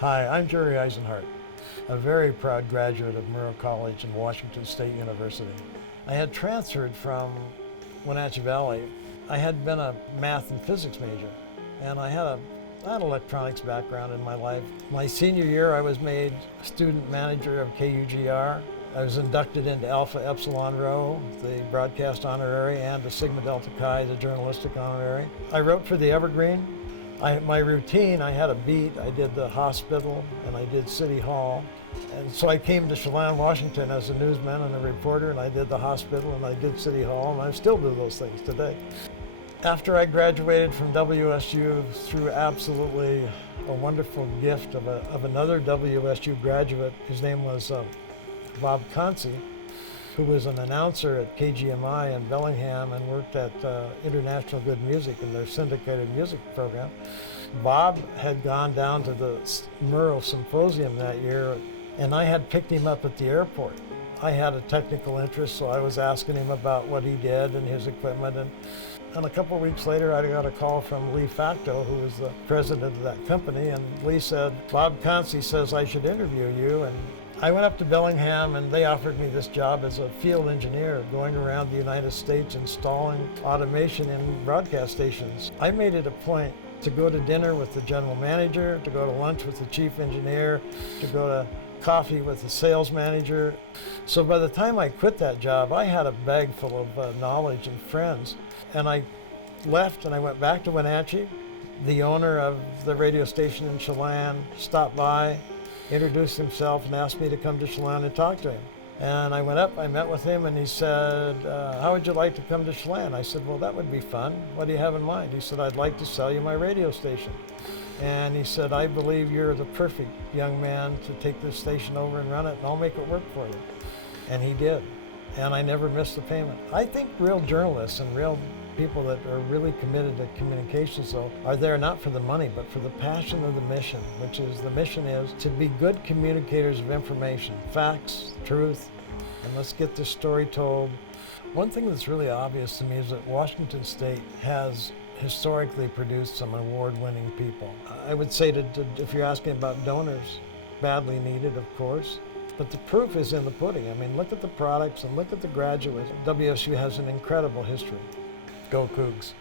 Hi, I'm Jerry Eisenhart, a very proud graduate of Murrow College and Washington State University. I had transferred from Wenatchee Valley. I had been a math and physics major, and I had an electronics background in my life. My senior year, I was made student manager of COMJOUR. I was inducted into Alpha Epsilon Rho, the broadcast honorary, and the Sigma Delta Chi, the journalistic honorary. I wrote for the Evergreen. My routine, I had a beat. I did the hospital and I did City Hall. And so I came to Chelan, Washington as a newsman and a reporter, and I did the hospital and I did City Hall, and I still do those things today. After I graduated from WSU through absolutely a wonderful gift of another WSU graduate, his name was Bob Concy, who was an announcer at KGMI in Bellingham and worked at International Good Music in their syndicated music program. Bob had gone down to the Murrow Symposium that year, and I had picked him up at the airport. I had a technical interest, so I was asking him about what he did and his equipment. And a couple of weeks later, I got a call from Lee Facto, who was the president of that company, and Lee said, "Bob Concy says I should interview you." And I went up to Bellingham, and they offered me this job as a field engineer going around the United States installing automation in broadcast stations. I made it a point to go to dinner with the general manager, to go to lunch with the chief engineer, to go to coffee with the sales manager. So by the time I quit that job, I had a bag full of knowledge and friends. And I left and I went back to Wenatchee. The owner of the radio station in Chelan stopped by, introduced himself, and asked me to come to Chelan and talk to him. And I went up, I met with him, and he said, "How would you like to come to Chelan?" I said, "Well, that would be fun. What do you have in mind?" He said, "I'd like to sell you my radio station." And he said, "I believe you're the perfect young man to take this station over and run it, and I'll make it work for you." And he did. And I never missed a payment. I think real journalists and real people that are really committed to communications, though, are there not for the money, but for the passion of the mission, which is the mission is to be good communicators of information, facts, truth, and let's get this story told. One thing that's really obvious to me is that Washington State has historically produced some award-winning people. I would say if you're asking about donors, badly needed, of course, but the proof is in the pudding. I mean, look at the products and look at the graduates. WSU has an incredible history. Go Cougs.